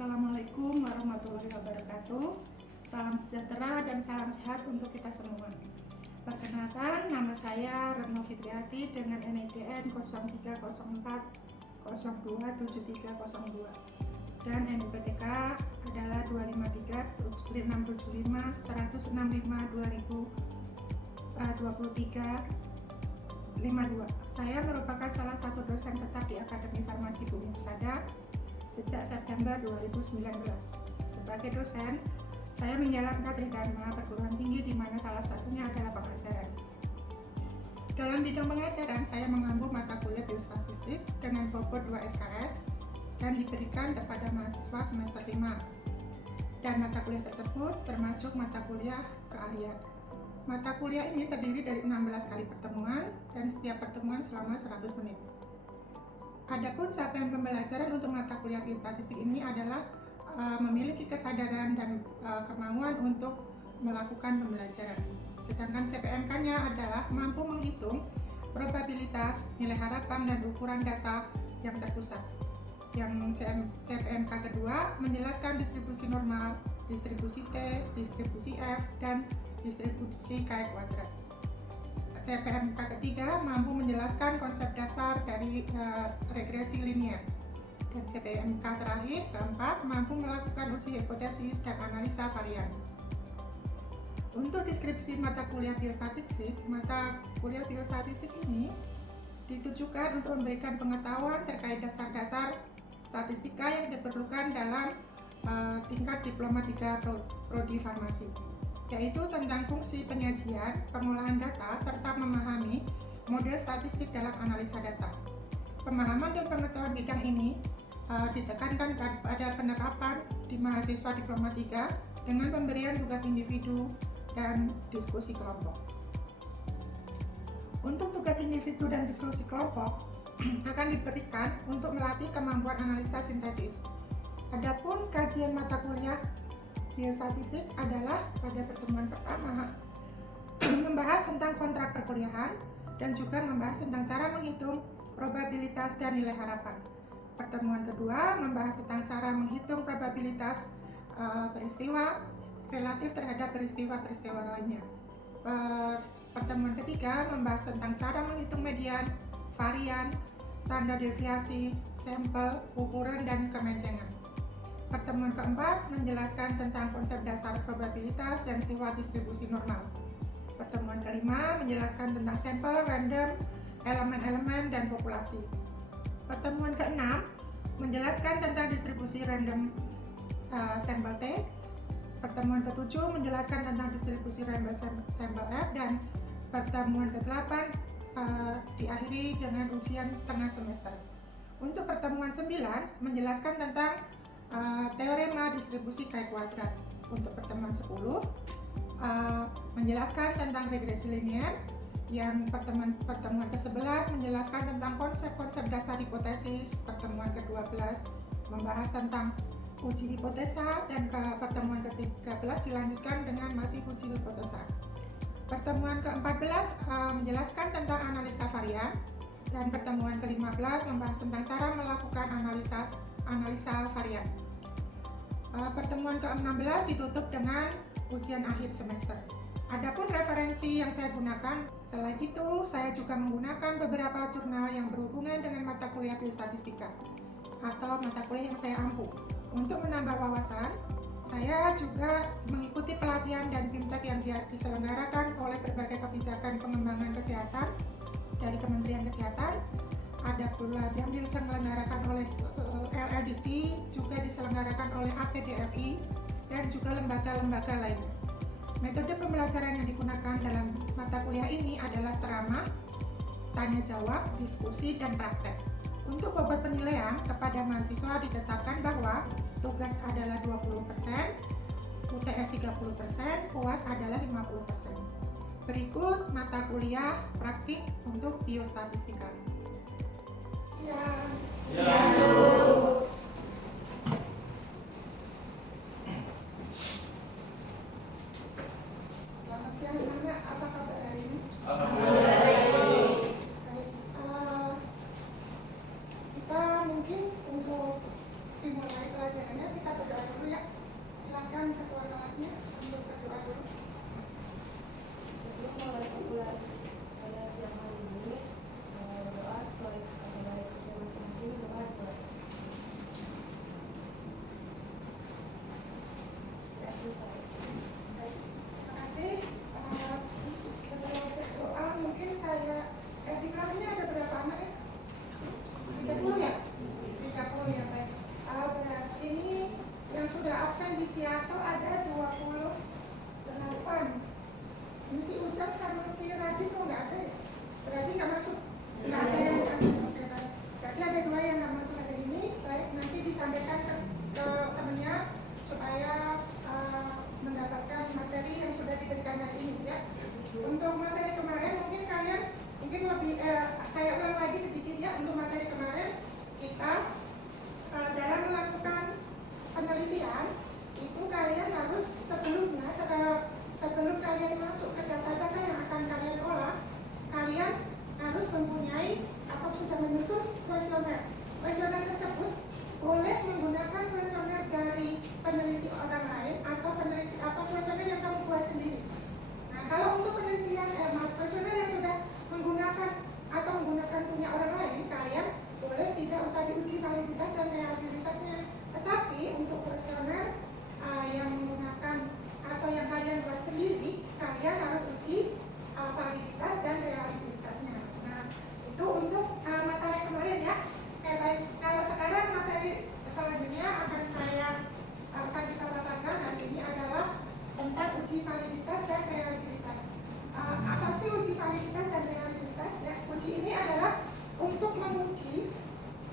Assalamualaikum warahmatullahi wabarakatuh. Salam sejahtera dan salam sehat untuk kita semua. Perkenalkan, nama saya Retno Fitriati dengan NIDN 0304027302 dan NIPTK adalah 253-675-2023-52. Saya merupakan salah satu dosen tetap di Akademi Farmasi Bumi Husada sejak September 2019. Sebagai dosen, saya menjalankan tridharma perguruan tinggi di mana salah satunya adalah pengajaran. Dalam bidang pengajaran, saya mengambil mata kuliah biostatistik dengan bobot 2 SKS dan diberikan kepada mahasiswa semester 5. Dan mata kuliah tersebut termasuk mata kuliah keahlian. Mata kuliah ini terdiri dari 16 kali pertemuan dan setiap pertemuan selama 100 menit. Adapun capaian pembelajaran untuk mata kuliah biostatistik ini adalah memiliki kesadaran dan kemauan untuk melakukan pembelajaran. Sedangkan CPMK-nya adalah mampu menghitung probabilitas, nilai harapan, dan ukuran data yang terpusat. Yang CPMK kedua menjelaskan distribusi normal, distribusi T, distribusi F, dan distribusi K². CPMK ketiga mampu menjelaskan konsep dasar dari regresi linear. Dan CPMK terakhir keempat mampu melakukan uji hipotesis dan analisa varian. Untuk deskripsi mata kuliah biostatistik ini ditujukan untuk memberikan pengetahuan terkait dasar-dasar statistika yang diperlukan dalam tingkat diploma 3 prodi farmasi, yaitu tentang fungsi penyajian, pengolahan data, serta memahami model statistik dalam analisa data. Pemahaman dan pengetahuan bidang ini ditekankan pada penerapan di mahasiswa diploma 3 dengan pemberian tugas individu dan diskusi kelompok. Untuk tugas individu dan diskusi kelompok akan diberikan untuk melatih kemampuan analisa sintesis. Adapun kajian mata kuliah biostatistik adalah pada pertemuan pertama membahas tentang kontrak perkuliahan dan juga membahas tentang cara menghitung probabilitas dan nilai harapan. Pertemuan kedua membahas tentang cara menghitung probabilitas peristiwa relatif terhadap peristiwa-peristiwa lainnya. Pertemuan ketiga membahas tentang cara menghitung median, varian, standar deviasi, sampel, ukuran, dan kemencengan. Pertemuan keempat menjelaskan tentang konsep dasar probabilitas dan sifat distribusi normal. Pertemuan kelima menjelaskan tentang sampel, random, elemen-elemen, dan populasi. Pertemuan keenam menjelaskan tentang distribusi random sampel T. Pertemuan ketujuh menjelaskan tentang distribusi random sampel F, dan pertemuan ke-8 diakhiri dengan ujian tengah semester. Untuk pertemuan 9 menjelaskan tentang teorema distribusi K². Untuk pertemuan 10 menjelaskan tentang regresi linear. Yang pertemuan ke-11 menjelaskan tentang konsep-konsep dasar hipotesis. Pertemuan ke-12 membahas tentang uji hipotesa, dan ke pertemuan ke-13 dilanjutkan dengan masih uji hipotesa. Pertemuan ke-14 menjelaskan tentang analisa varian, dan pertemuan ke-15 membahas tentang cara melakukan analisa varian. Pertemuan ke-16 ditutup dengan ujian akhir semester. Adapun referensi yang saya gunakan, selain itu saya juga menggunakan beberapa jurnal yang berhubungan dengan mata kuliah biostatistika atau mata kuliah yang saya ampu. Untuk menambah wawasan, saya juga mengikuti pelatihan dan BIMTEK yang diselenggarakan oleh berbagai kebijakan pengembangan kesehatan dari Kementerian Kesehatan. Ada pula yang diselenggarakan oleh LLDT, juga diselenggarakan oleh APDFI, dan juga lembaga-lembaga lainnya. Metode pembelajaran yang digunakan dalam mata kuliah ini adalah ceramah, tanya jawab, diskusi, dan praktek. Untuk bobot penilaian kepada mahasiswa ditetapkan bahwa tugas adalah 20%, UTS 30%, UAS adalah 50%. Berikut mata kuliah praktik untuk biostatistika. Siap. Selamat siang, Nana. Apa kabar hari ini? Kita mungkin untuk dimulai pelajarannya. Kita berdoa dulu ya. Silakan ketua kelasnya untuk berdoa dulu. Sebelum mulai pembulan pada siang hari ini, berdoa sesuai agama kita masing-masing. Doa buat ya, selesai. Baik, terima kasih. Setelah berdoa mungkin saya di kelasnya ada berapa anak ya? 30 ya? 30 ya, baik. Berarti ini yang sudah absen di Seattle ada 28. Ini si Ujang sama si Radit kok nggak ada ya? Berarti nggak masuk? Nggak ada yang oke, baik. Berarti ada 2 yang nggak masuk hari ini. Baik, nanti disampaikan ke temennya supaya mendapatkan materi yang sudah diberikan hari ini ya. Untuk materi kemarin mungkin kalian lebih saya ulang lagi sedikit ya. Untuk materi kemarin kita dalam melakukan penelitian itu kalian harus sebelum kalian masuk ke data-data yang akan kalian olah, kalian harus mempunyai atau sudah menyusun kuesioner. Kuesioner tersebut boleh menggunakan kuesioner dari peneliti orang lain atau kuesioner yang kamu buat sendiri. Nah, kalau untuk penelitian kuesioner yang sudah menggunakan punya orang lain, kalian boleh tidak usah diuji validitas dan reliabilitasnya. Tetapi untuk kuesioner yang menggunakan atau yang kalian buat sendiri, kalian harus uji validitas dan reliabilitasnya. Nah, itu untuk materi kemarin ya. Baik, kalau sekarang materi selanjutnya akan kita paparkan hari ini adalah tentang uji validitas dan reliabilitas. Apa sih uji validitas dan reliabilitas? Ya, uji ini adalah untuk menguji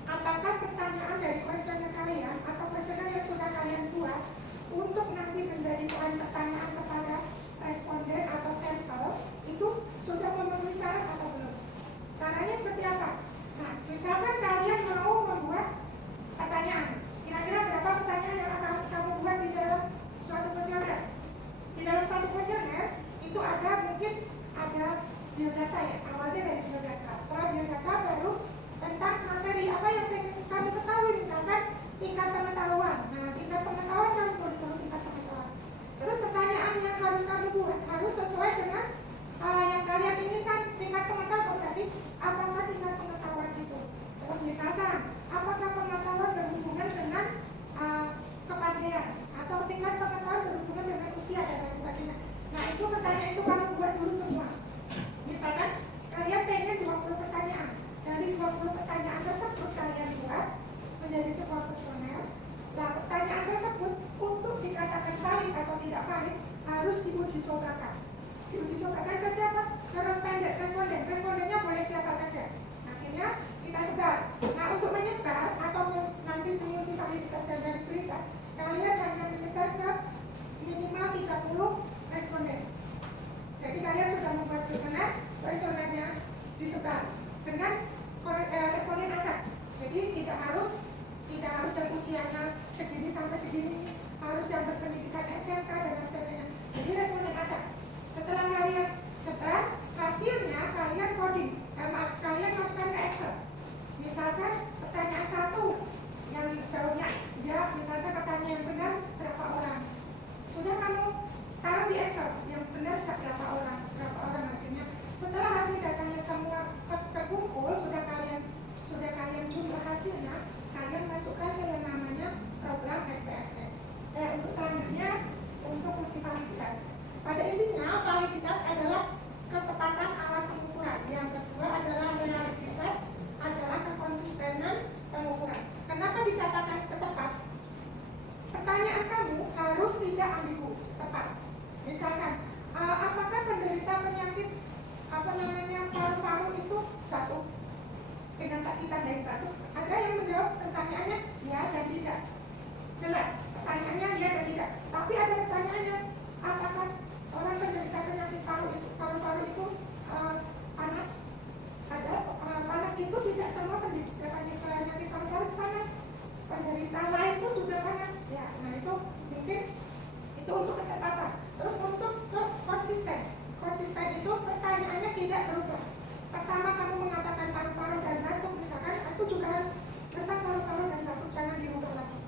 apakah pertanyaan dari kuesioner kalian atau kuesioner yang sudah kalian buat untuk nanti menjadi bahan pertanyaan kepada responden atau sampel itu sudah memenuhi syarat atau belum. Caranya seperti apa? Nah, misalkan kalian mau membuat pertanyaan, kira-kira berapa pertanyaan yang akan kamu buat di dalam suatu kuesioner? Di dalam suatu kuesioner itu mungkin ada biodata ya, awalnya dari biodata. Setelah biodata baru tentang materi apa yang pengen kamu ketahui, misalkan tingkat pengetahuan. Nah, tingkat pengetahuan kamu tulis tingkat pengetahuan. Terus pertanyaan yang harus kamu buat harus sesuai dengan yang kalian inginkan tingkat pengetahuan tadi. Apakah tingkat pengetahuan itu? Terus misalkan apakah pengetahuan berhubungan dengan kepandaian atau tingkat pengetahuan berhubungan dengan usia dan lain sebagainya. Nah, itu pertanyaan itu kamu buat dulu semua. Misalkan kalian pengen 20 pertanyaan. Dari 20 pertanyaan tersebut kalian buat menjadi sebuah kuesioner. Nah, pertanyaan tersebut untuk dikatakan valid atau tidak valid harus diuji cobakan. Diuji cobakan ke siapa? Ke responden. Respondennya boleh siapa saja. Akhirnya kita sebar. Nah, untuk menyebar atau nanti menguji validitas dan reliabilitas, kalian hanya menyebar ke minimal 30 responden. Jadi kalian sudah membuat kuesionernya disebar dengan responden acak. Jadi tidak harus yang usianya segini sampai segini, harus yang berpendidikan SMK dan sebagainya. Jadi responden acak. Setelah kalian sebar, hasilnya kalian coding, kalian masukkan ke Excel. Misalkan pertanyaan 1 yang jawabnya ya, misalkan pertanyaan yang benar berapa orang. Sudah kamu taruh di Excel yang benar berapa orang hasilnya. Setelah hasil datanya semua terkumpul, sudah kalian jumlah hasilnya, kalian masukkan ke yang namanya program SPSS. Untuk selanjutnya untuk uji validitas. Pada intinya validitas adalah ketepatan alat pengukuran. Yang kedua adalah reliabilitas, adalah kekonsistenan pengukuran. Kenapa dikatakan tepat? Pertanyaan kamu harus tidak ambigu, tepat. Misalkan, apakah penderita penyakit paru-paru itu batuk? Dengan ditandai batuk, ada yang menjawab pertanyaannya ya dan tidak. Jelas, pertanyaannya ya dan tidak. Tapi ada pertanyaannya, apakah orang penderita penyakit paru-paru itu panas? Ada panas itu tidak semua penderita penyakit paru-paru panas. Penderita lain pun juga panas. Ya, nah itu mungkin itu untuk ketepatan. Terus untuk konsisten. Konsisten itu pertanyaannya tidak berubah. Pertama kamu mengatakan paru-paru dan batuk, misalkan aku juga harus tentang paru-paru dan batuk, jangan dirubah lagi.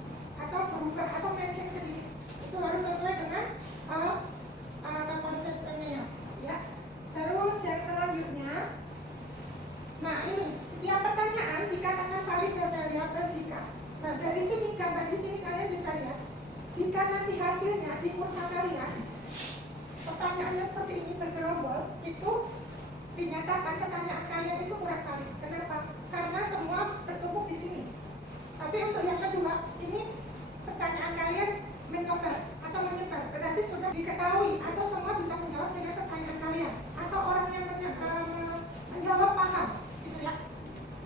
setiap pertanyaan dikatakan valid dan reliable jika. Nah, dari sini gambar di sini kalian bisa lihat, jika nanti hasilnya di kurva kalian pertanyaannya seperti ini bergerombol, itu dinyatakan pertanyaan kalian itu kurang valid. Kenapa? Karena semua bertumpuk di sini. Tapi untuk yang kedua, ini pertanyaan kalian menyebar atau menyebar, berarti sudah diketahui atau semua bisa menjawab dengan pertanyaan kalian, atau orang yang menjawab paham, gitu ya.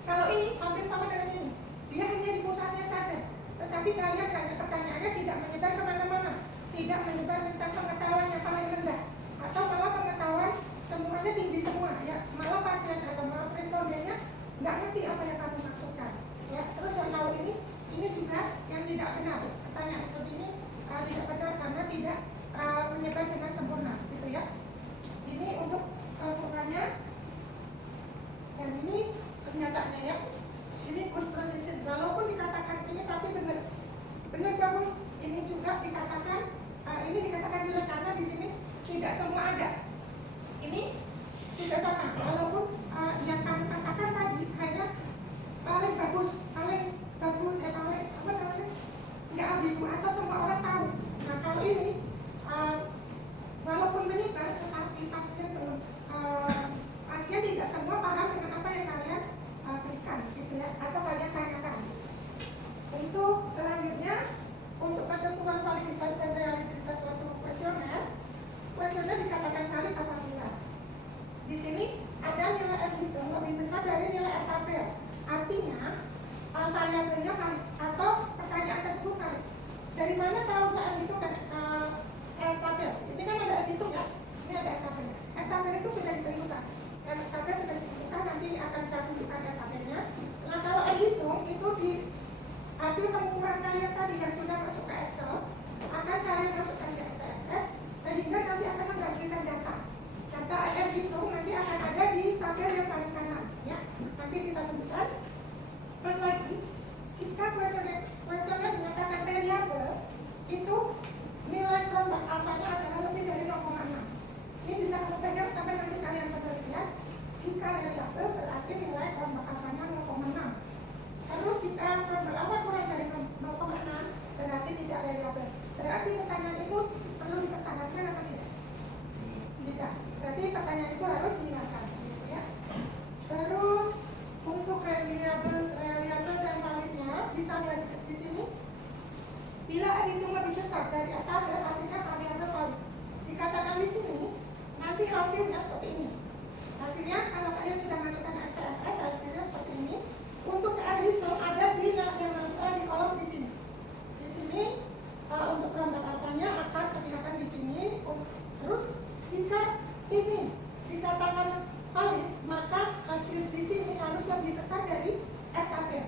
Kalau ini hampir sama dengan ini, dia hanya di pusatnya saja, tetapi kalian karena pertanyaannya tidak menyebar kemana-mana, tidak menyebar tentang pengetahuan yang paling rendah, atau malah pengetahuan semuanya tinggi semua, ya. Malah pasien atau malah respondennya nggak ngerti apa yang kamu maksudkan, ya. Terus yang kalau ini juga yang tidak benar, pertanyaan seperti ini tidak benar karena tidak menyebar dengan sempurna, gitu ya. Ini untuk ukurannya, dan ini pernyataannya, ya. Ini good precision, walaupun dikatakan ini tapi benar bagus. Ini juga dikatakan ini dikatakan jelek karena di sini tidak semua ada. Ini juga sama, walaupun yang kamu katakan tadi hanya paling bagus, paling apa namanya, nggak ambigu atau semua orang tahu. Nah, kalau ini walaupun menyebar tetapi pasien belum pasien tidak semua paham dengan apa yang kalian berikan, gitu ya, atau kalian tanyakan. Untuk selanjutnya, untuk ketentuan validitas dan realitas suatu kuesioner dikatakan valid apabila di sini ada nilai R hitung lebih besar dari nilai R tabel. Artinya variabelnya valid atau pertanyaan tersebut valid. Dari mana tahu R hitung dan R tabel? Ini kan ada R hitung, ya. Ini ada R tabel. R tabel itu sudah ditentukan. R tabel sudah ditentukan, nanti akan saya tunjukkan R tabelnya. Nah, kalau R hitung itu di hasil pengukuran kalian tadi yang sudah masuk ke Excel akan kalian masukkan ke SPSS sehingga nanti akan menghasilkan data. Data R hitung nanti akan ada di tabel yang paling kanan, ya. Nanti kita tunjukkan. Terus lagi, jika kuesioner dinyatakan reliable, itu nilai gelombang alfanya adalah lebih dari 0,6. Ini bisa kamu pegang sampai nanti kalian lihat. Jika reliable berarti nilai gelombang alfanya 0,6. Terus jika gelombang alfa kurang dari 0,6 berarti tidak reliable. Berarti pertanyaan itu perlu dipertahankan atau tidak? Tidak. Berarti pertanyaan itu harus dihilangkan, gitu ya. Terus untuk reliable dan validnya bisa lihat di sini. Bila hitung lebih besar dari tabel artinya variabel valid. Dikatakan di sini nanti hasilnya seperti ini. Hasilnya kalau kalian sudah masukkan SPSS hasilnya seperti ini. Untuk R hitung ada di di kolom di sini. Di sini untuk gelombang alfanya akan terlihat di sini. Terus jika ini dikatakan valid, maka hasil di sini harus lebih besar dari R tabel.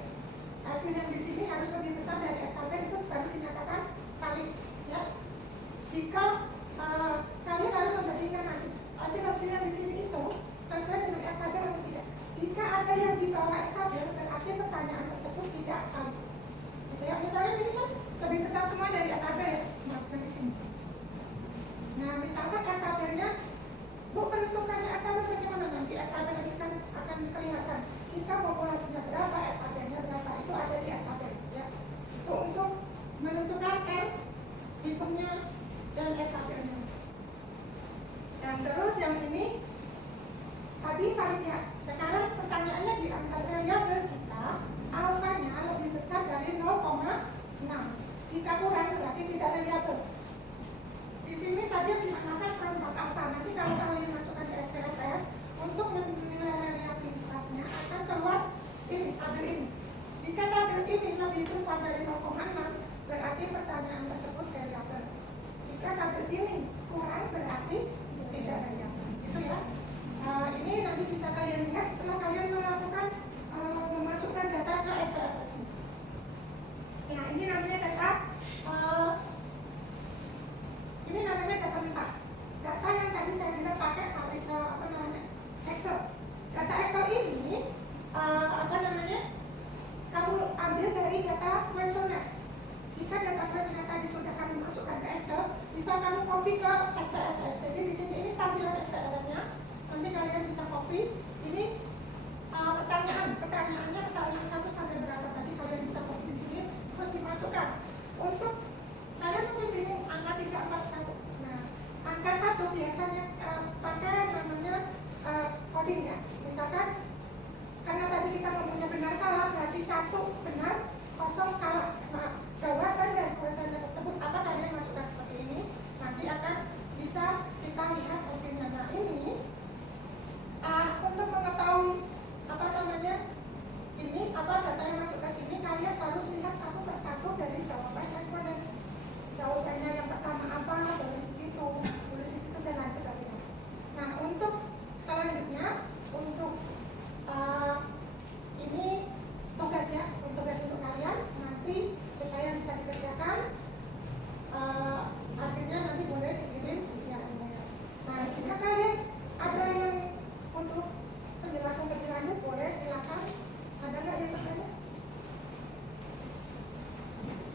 Hasil yang di sini harus lebih besar dari R tabel, itu baru dinyatakan valid, ya. Jika kalian harus membandingkan nanti hasil yang di sini itu sesuai dengan R tabel atau tidak. Jika ada yang di bawah R tabel, berarti pertanyaan tersebut tidak valid. Gitu ya. Misalnya ini kan lebih besar semua dari R tabel, ya. Macam di sini. Nah, misalkan R tabelnya, Bu, penentukannya R tabel bagaimana? Nanti R tabel ini kan akan kelihatan. Jika populasinya berapa, R tabelnya berapa, itu ada di R tabel, ya. Itu untuk menentukan R hitungnya dan R tabelnya. Dan terus yang ini tadi valid, ya. Sekarang pertanyaannya dianggap reliable jika alfanya lebih besar dari 0,6. Jika kurang berarti tidak reliable. Di sini tadi dimaknakan gelombang alfa. Nanti kalau kalian masukkan ke SPSS untuk menilai reliabilitasnya akan keluar ini, tabel ini. Jika tabel ini lebih besar dari 0,6 berarti pertanyaan tersebut reliable. Jika tabel ini kurang berarti tidak reliable. Itu, ya. Ini nanti bisa kalian lihat setelah kalian melakukan memasukkan data ke SPSS. Nah, ini namanya data mentah. Data yang tadi saya bilang pakai Excel. Data Excel ini kamu ambil dari data kuesioner. Jika data kuesioner tadi sudah kamu masukkan ke Excel, bisa kamu copy ke SPSS. Jadi di sini ini tampilan SPSS-nya. Nanti kalian bisa copy. Ini satu persatu dari jawaban responden. Jawabannya yang pertama apa, boleh di situ, dan lain sebagainya. Nah, untuk selanjutnya, untuk ini tugas ya, tugas untuk kalian nanti supaya bisa dikerjakan. Hasilnya nanti boleh dikirim via email. Nah, jika kalian ada yang untuk penjelasan lebih lanjut, boleh silakan. Ada nggak yang bertanya?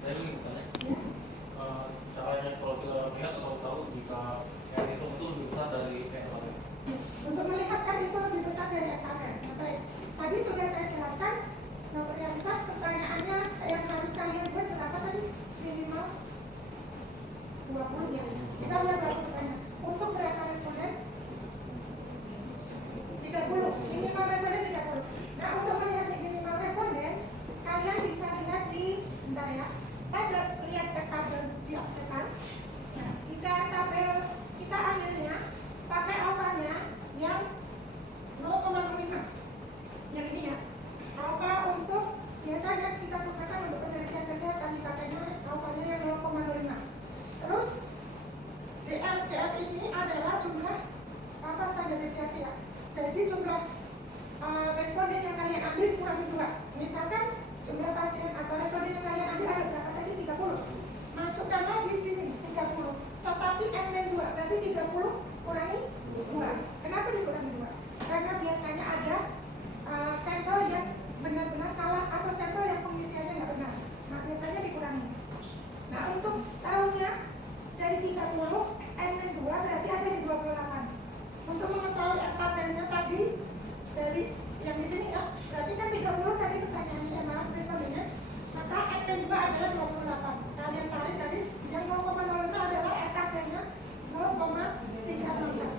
Saya ingin bertanya, Ya. caranya kalau kita lihat atau tahu jika R itu lebih besar dari R lain. Untuk melihat kan itu lebih besar dari RKR. Baik, tadi sudah saya jelaskan. Nomor yang besar, pertanyaannya yang harus kalian buat berapa tadi? Minimal 20 ya. Kita mulai berapa pertanyaan? Untuk berapa responden? 30. Minimal responden 30. Nah, untuk melihat minimal responden, kalian bisa lihat di, sebentar ya. Ada lihat tabel di depan. Nah, jika tabel kita ambilnya pakai alfanya yang 0,05. Yang ini ya. Alfa untuk biasanya kita gunakan untuk penelitian kesehatan dipakainya alfanya yang 0,05. Terus DF ini adalah jumlah apa standar deviasi ya. Jadi jumlah responden yang kalian ambil kurangi 2. Misalkan jumlah pasien atau responden yang kalian ambil ada berapa tadi? 30. Masukkanlah di sini 30. Tetapi N-2 berarti 30 kurangi 2. Kenapa dikurangi 2? Karena biasanya ada sampel yang benar-benar salah atau sampel yang pengisiannya nggak benar. Nah, biasanya dikurangi. Nah, untuk tahunnya dari 30, N-2 berarti ada di 28. Untuk mengetahui tabelnya tadi dari yang di sini ya, berarti kan 30 tadi pertanyaannya maaf respondennya, maka N-2 adalah 28. Kalian cari garis yang 0,05 adalah tabelnya 0,361.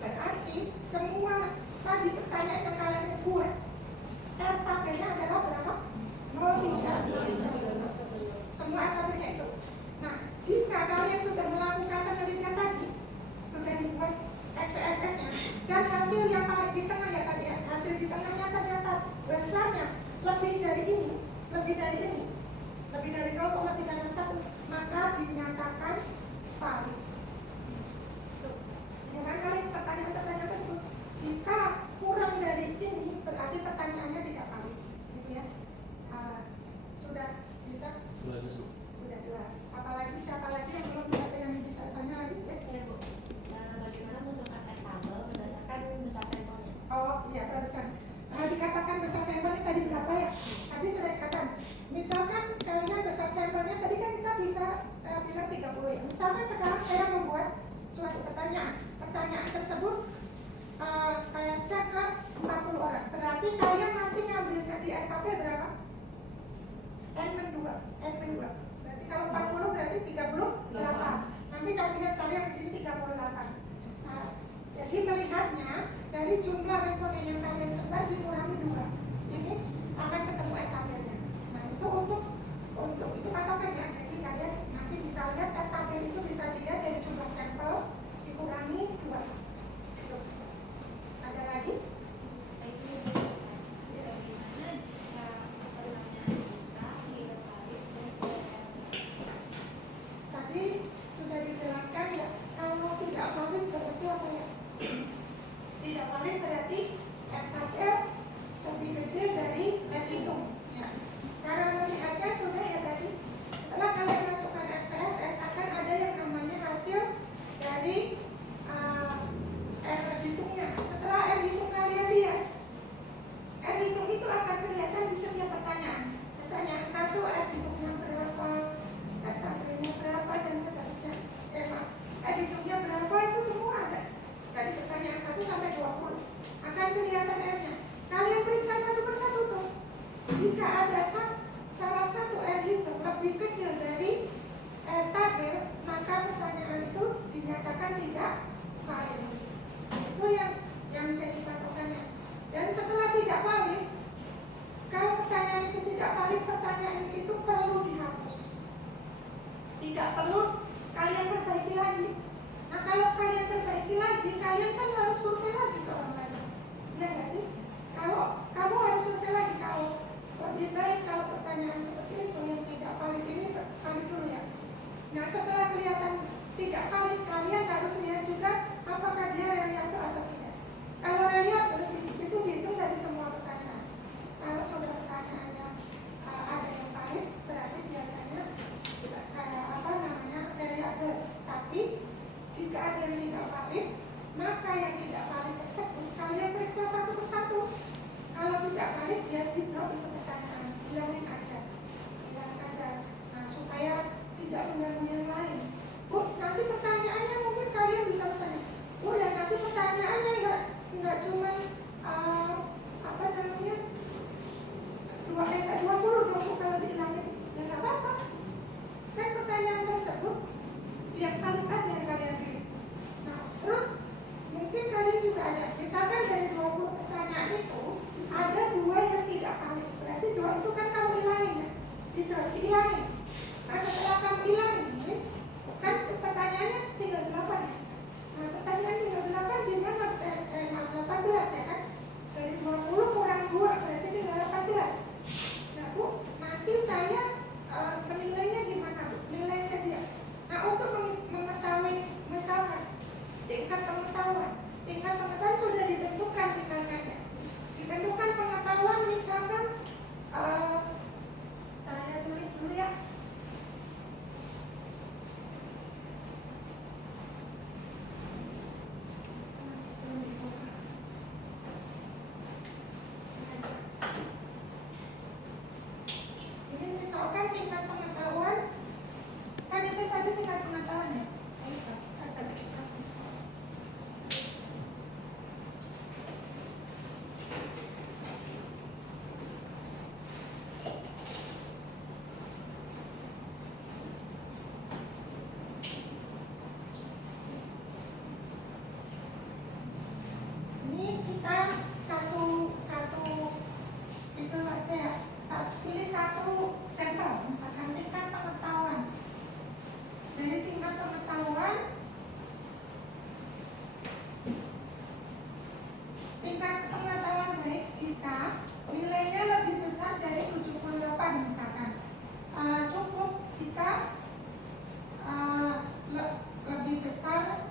Berarti semua tadi pertanyaan yang kalian buat tabelnya adalah berapa? 0,361. Semua tabelnya itu. Nah, jika kalian sudah melakukan penelitian tadi, sudah dibuat SPSS-nya, dan hasil yang paling di tengah ya tadi ya, hasil di tengahnya ternyata besarnya lebih dari 0,361, maka dinyatakan valid. Jangan kalian pertanyaan-pertanyaan tersebut. Jika kurang dari ini, berarti pertanyaannya tidak valid, gitu ya. Sudah bisa? Sudah jelas. Apalagi siapa lagi yang belum ada yang bisa tanya lagi? Ya, Saya Bu, bagaimana menentukan tabel berdasarkan besar sampelnya? Oh iya, barusan. Dikatakan besar sampelnya tadi berapa ya? Tadi sudah dikatakan. Misalkan kalian besar sampelnya tadi kan kita bisa bilang 30 ya. Misalkan sekarang saya membuat suatu pertanyaan. Pertanyaan tersebut saya set ke 40 orang. Berarti kalian nanti ngambilnya di RKP berapa? N-2. Berarti kalau 40 berarti 38. Nanti kalian cari yang di sini 38. Nah, jadi melihatnya dari jumlah responden yang kalian sebar dikurangi 2. Ini akan ketemu tabelnya. Nah, itu untuk itu patokan ya. Jadi kalian nanti bisa lihat tabel itu bisa dilihat dari jumlah sampel dikurangi 2. Gitu. Ada lagi? Tadi sudah dijelaskan ya, kalau tidak valid berarti apa ya? Tidak valid berarti RKR lebih kecil dari net hitung ya. Cara melihatnya sudah ya tadi. Setelah kalian masukkan SPSS akan ada yang namanya hasil dari R hitungnya. Setelah R hitung kalian lihat, R hitung itu akan kelihatan di setiap pertanyaan. Pertanyaan 1 R hitungnya berapa, R tabelnya berapa dan seterusnya. R hitungnya berapa itu semua ada. Dari pertanyaan 1 sampai 20 akan kelihatan R-nya. Kalian periksa satu persatu tuh. Jika ada salah satu R hitung lebih kecil dari R tabel, maka pertanyaan itu dinyatakan tidak valid. Itu yang jadi patokannya. Dan setelah tidak valid, kalau pertanyaan itu tidak valid, pertanyaan itu perlu dihapus. Tidak perlu kalian perbaiki lagi. Nah, kalau kalian perbaiki lagi, kalian kan harus survei lagi ke orang lain. Iya nggak sih? Kalau kamu harus survei lagi, kalau lebih baik kalau pertanyaan seperti itu yang Nah, setelah kelihatan tidak valid, kalian harus lihat juga apakah dia reliable atau tidak. Kalau reliable itu dihitung dari semua pertanyaan. Kalau sudah pertanyaannya ada yang valid, berarti biasanya reliable. Tapi jika ada yang tidak valid, maka yang tidak valid tersebut kalian periksa satu persatu. Kalau tidak valid, dia di drop itu pertanyaan, hilangin aja. Nah, supaya tidak mengganggu yang lain. Bu, nanti pertanyaannya mungkin kalian bisa bertanya. Bu, dan nanti pertanyaannya nggak cuma 20 kalau dihilangin, ya nggak apa-apa. Kan pertanyaan tersebut yang valid aja yang kalian pilih. Nah, terus mungkin kalian juga ada, misalkan dari 20 pertanyaan itu ada 2 yang tidak valid, berarti 2 itu kan kamu hilangin ya, dihilangin. Nah, setelah kamu hilangin, kan pertanyaannya tinggal 8 ya. Nah, pertanyaan tinggal 8 gimana? 18 ya kan? Dari 20 kurang 2 berarti tinggal 18. Nah, Bu, nanti saya menilainya gimana, Bu? Nilainya dia. Nah, untuk mengetahui misalkan tingkat pengetahuan sudah ditentukan misalkan ya. Ditentukan pengetahuan misalkan saya tulis dulu ya. Ini misalkan tingkat pengetahuan, kan itu tadi tingkat pengetahuan ya. Ini kita satu itu aja ya. Pilih satu sampel, misalkan tingkat pengetahuan. Dari tingkat pengetahuan, baik jika nilainya lebih besar dari 78 misalkan. Cukup jika lebih besar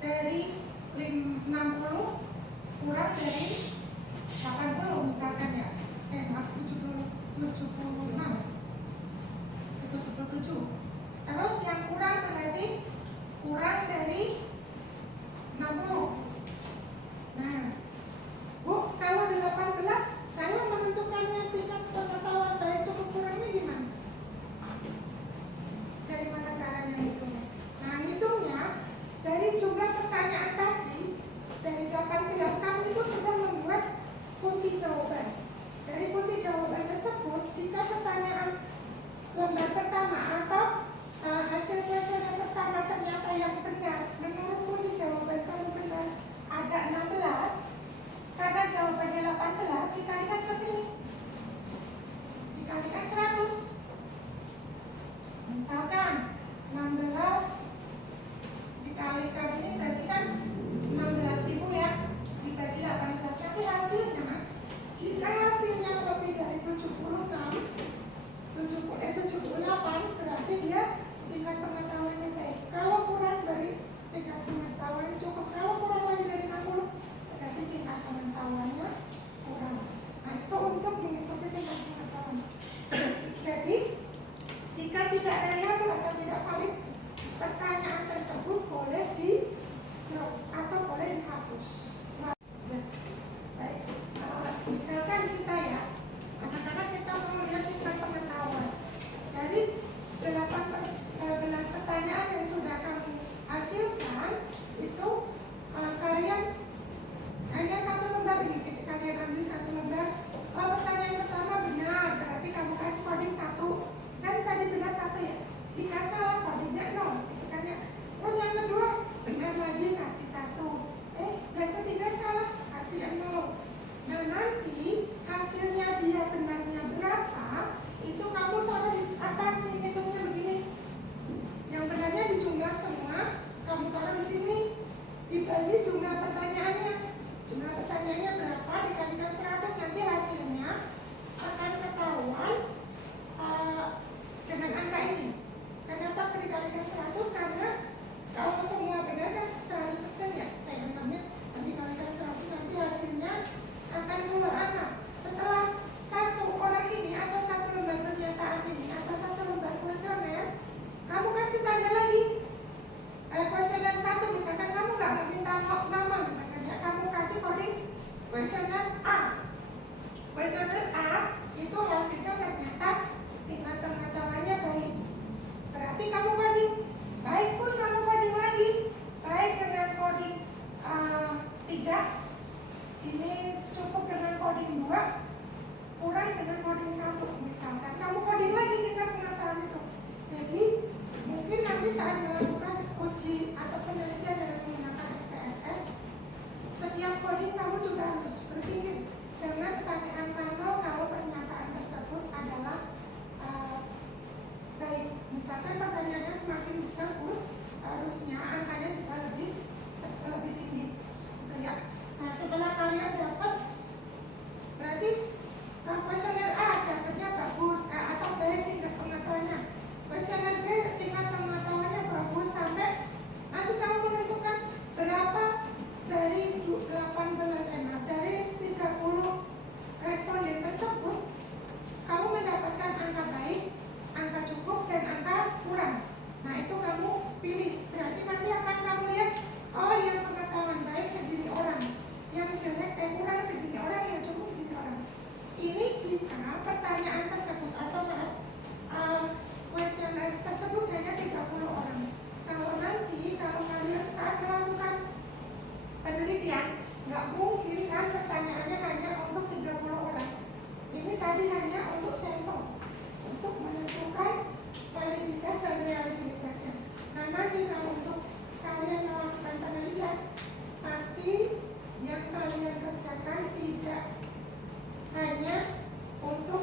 dari 60 kurang dari 80 misalkan ya. 77. Terus yang kurang berarti kurang dari 60. Nah, Bu, kalau 18 saya menentukannya tingkat pengetahuan baik cukup kurangnya gimana? Dari mana caranya hitungnya? Nah, hitungnya dari jumlah pertanyaan tadi, dari 18 kamu itu sudah membuat kunci jawaban. Dari kunci jawaban tersebut, jika pertanyaan lembar pertama atau hasil kuesioner pertama ternyata yang benar, menurut kunci jawaban kamu benar ada 16, karena jawabannya 18 dikalikan seperti ini, dikalikan 100. Misalkan 16 dikalikan ini berarti kan 16.000 ya, dibagi 18. Nanti hasilnya, jika hasilnya lebih dari 78 berarti dia tingkat pengetahuannya baik. Kalau kurang dari tingkat pengetahuan cukup, kalau kurang lagi dari 60 berarti tingkat pengetahuannya kurang. Nah, itu untuk mengikuti tingkat pengetahuan. Jadi jika tidak reliable atau tidak valid, pertanyaan tersebut boleh di drop atau boleh dihapus. Baik, misalkan kita ya, kadang-kadang kita mau lihat tingkat pengetahuan dari 18 pertanyaan yang sudah kamu hasilkan itu, kalian hanya satu lembar ini, ketika kalian ambil satu lembar, pertanyaan pertama benar, berarti kamu kasih coding 1, dan tadi benar 1 ya. Jika salah, codingnya 0, kan ya. Terus yang kedua benar lagi, kasih 1, dan ketiga salah, kasih 0. Nah, nanti hasilnya dia benarnya berapa, itu kamu taruh di atas nih, hitungnya begini. Yang benarnya dijumlah semua, kamu taruh di sini, dibagi jumlah pertanyaannya. Jumlah pertanyaannya berapa dikalikan 100, nanti hasilnya akan ketahuan dengan angka ini. Kenapa itu hasilnya ternyata tingkat pengetahuannya baik. Berarti kamu coding, baik pun kamu coding lagi, baik dengan coding 3, ini cukup dengan coding 2, kurang dengan coding 1, misalkan kamu coding lagi tingkat pengetahuan itu. Jadi mungkin nanti saat melakukan uji atau penelitian dengan menggunakan SPSS, setiap coding kamu juga harus berpikir, jangan pakai angka 0 kalau pernyataan tersebut adalah baik. Misalkan pertanyaannya semakin bagus, harusnya angkanya juga lebih tinggi, gitu ya. Nah, setelah kalian dapat, berarti kuesioner A dapatnya bagus atau baik tingkat pengetahuannya, kuesioner B tingkat pengetahuannya bagus, sampai nanti kamu menentukan berapa dari 30 responden tersebut kamu mendapatkan angka baik, angka cukup, dan angka kurang. Nah, itu kamu pilih. Berarti nanti akan kamu lihat, oh yang pengetahuan baik segini orang, yang jelek kurang segini orang, yang cukup segini orang. Ini jika pertanyaan tersebut atau kuesioner tersebut hanya 30 orang. Kalau nanti kalau kalian saat melakukan penelitian, nggak mungkin kan pertanyaannya hanya untuk 30 orang. Ini tadi hanya untuk sampel, untuk menentukan validitas dan reliabilitasnya. Nah, nanti kalau untuk kalian melakukan penelitian, pasti yang kalian kerjakan tidak hanya untuk